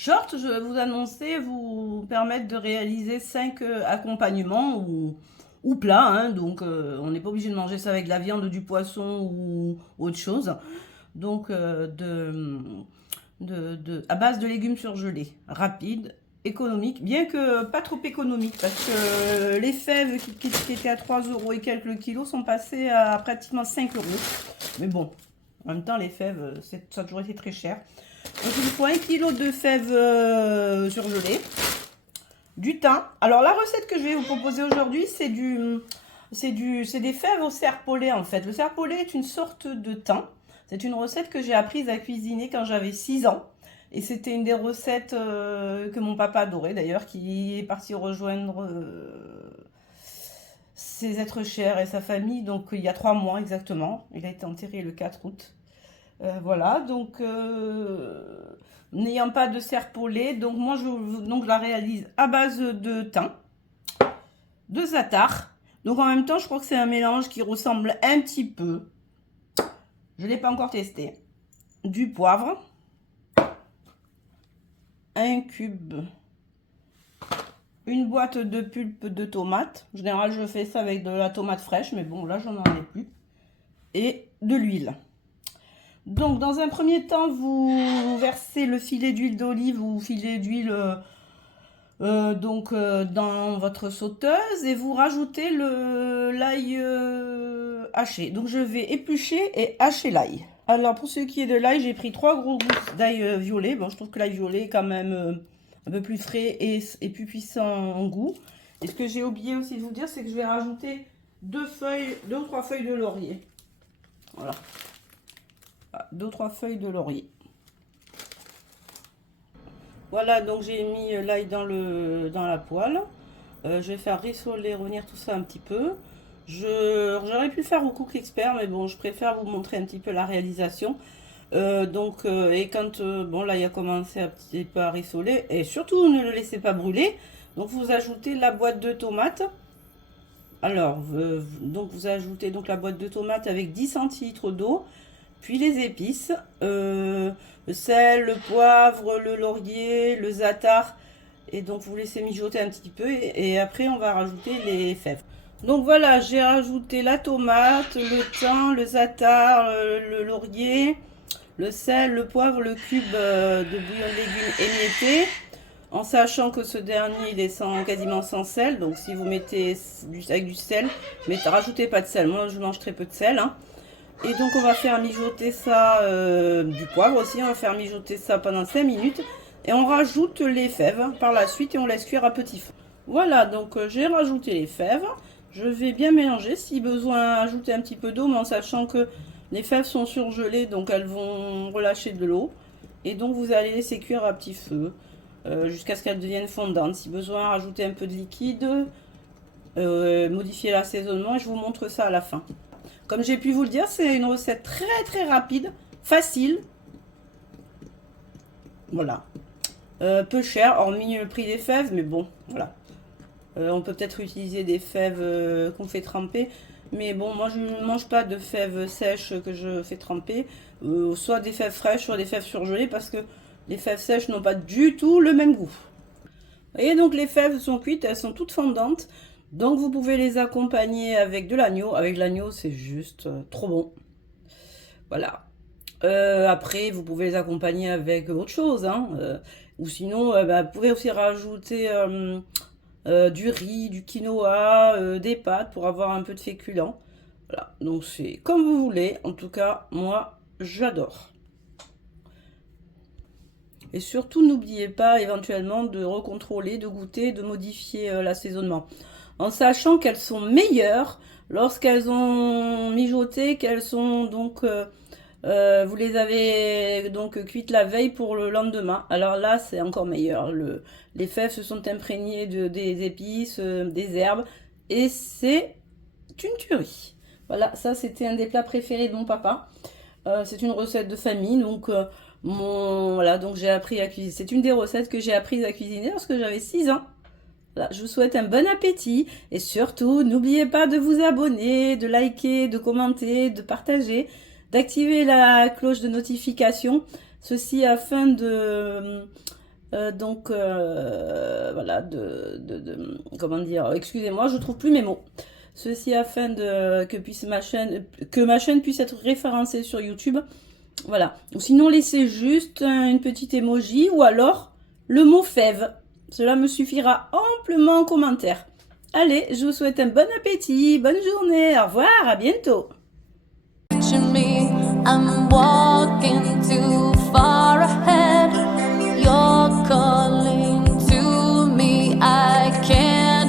short, je vais vous annoncer, vous permettre de réaliser 5 accompagnements ou plats, hein. Donc on n'est pas obligé de manger ça avec de la viande, du poisson ou autre chose. Donc à base de légumes surgelés, rapide, économique, bien que pas trop économique, parce que les fèves qui étaient à 3 euros et quelques le kilo sont passées à pratiquement 5 euros. Mais bon, en même temps, les fèves, ça a toujours été très cher. Donc il faut 1 kg de fèves surgelées, du thym. Alors la recette que je vais vous proposer aujourd'hui, c'est des fèves au serpolet en fait. Le serpolet est une sorte de thym. C'est une recette que j'ai apprise à cuisiner quand j'avais 6 ans. Et c'était une des recettes que mon papa adorait d'ailleurs, qui est parti rejoindre ses êtres chers et sa famille, donc il y a 3 mois exactement. Il a été enterré le 4 août. Voilà, donc n'ayant pas de serpolet, donc moi je la réalise à base de thym, de za'atar. Donc en même temps, je crois que c'est un mélange qui ressemble un petit peu, je ne l'ai pas encore testé, du poivre, un cube, une boîte de pulpe de tomate. En général, je fais ça avec de la tomate fraîche, mais bon, là, j'en ai plus. Et de l'huile. Donc, dans un premier temps, vous versez le filet d'huile d'olive ou filet d'huile dans votre sauteuse et vous rajoutez l'ail haché. Donc, je vais éplucher et hacher l'ail. Alors, pour ce qui est de l'ail, j'ai pris 3 gros gousses d'ail violet. Bon, je trouve que l'ail violet est quand même un peu plus frais et plus puissant en goût. Et ce que j'ai oublié aussi de vous dire, c'est que je vais rajouter 2 ou 3 feuilles de laurier. Voilà. 2 ou 3 feuilles de laurier. Voilà, donc j'ai mis l'ail dans la poêle. Je vais faire rissoler, revenir tout ça un petit peu. J'aurais pu faire au Cook Expert, mais bon, je préfère vous montrer un petit peu la réalisation. Et quand bon, l'ail a commencé un petit peu à rissoler, et surtout ne le laissez pas brûler, donc vous ajoutez la boîte de tomates. Alors, donc vous ajoutez donc la boîte de tomates avec 10 centilitres d'eau, puis les épices, le sel, le poivre, le laurier, le za'atar, et donc vous laissez mijoter un petit peu, et après on va rajouter les fèves. Donc voilà, j'ai rajouté la tomate, le thym, le za'atar, le laurier, le sel, le poivre, le cube de bouillon de légumes émietté, en sachant que ce dernier il est quasiment sans sel. Donc si vous mettez avec du sel, mais rajoutez pas de sel. Moi je mange très peu de sel, hein. Et donc on va faire mijoter ça, du poivre aussi, on va faire mijoter ça pendant 5 minutes. Et on rajoute les fèves par la suite et on laisse cuire à petit feu. Voilà, donc j'ai rajouté les fèves. Je vais bien mélanger, si besoin ajouter un petit peu d'eau, mais en sachant que les fèves sont surgelées, donc elles vont relâcher de l'eau. Et donc vous allez laisser cuire à petit feu jusqu'à ce qu'elles deviennent fondantes. Si besoin, rajouter un peu de liquide, modifier l'assaisonnement et je vous montre ça à la fin. Comme j'ai pu vous le dire, c'est une recette très rapide, facile. Voilà. Peu cher, hormis le prix des fèves, mais bon, voilà. On peut peut-être utiliser des fèves qu'on fait tremper. Mais bon, moi je ne mange pas de fèves sèches que je fais tremper. Soit des fèves fraîches, soit des fèves surgelées, parce que les fèves sèches n'ont pas du tout le même goût. Et donc les fèves sont cuites, elles sont toutes fondantes. Donc vous pouvez les accompagner avec de l'agneau. Avec l'agneau, c'est juste trop bon. Voilà. Après, vous pouvez les accompagner avec autre chose, hein. Ou sinon, vous pouvez aussi rajouter du riz, du quinoa, des pâtes pour avoir un peu de féculent. Voilà. Donc c'est comme vous voulez. En tout cas, moi, j'adore. Et surtout, n'oubliez pas éventuellement de recontrôler, de goûter, de modifier l'assaisonnement. En sachant qu'elles sont meilleures lorsqu'elles ont mijoté, qu'elles sont donc... vous les avez donc cuites la veille pour le lendemain. Alors là, c'est encore meilleur. Les fèves se sont imprégnées des épices, des herbes. Et c'est une tuerie. Voilà, ça c'était un des plats préférés de mon papa. C'est une recette de famille. Donc, voilà, donc j'ai appris à cuisiner. C'est une des recettes que j'ai apprises à cuisiner lorsque j'avais 6 ans. Voilà, je vous souhaite un bon appétit. Et surtout, n'oubliez pas de vous abonner, de liker, de commenter, de partager, d'activer la cloche de notification. Ceci afin Voilà, comment dire, excusez-moi, je trouve plus mes mots. Ceci afin que ma chaîne puisse être référencée sur YouTube. Voilà. Ou sinon, laissez juste une petite emoji ou alors le mot fève. Cela me suffira amplement en commentaire. Allez, je vous souhaite un bon appétit, bonne journée, au revoir, à bientôt.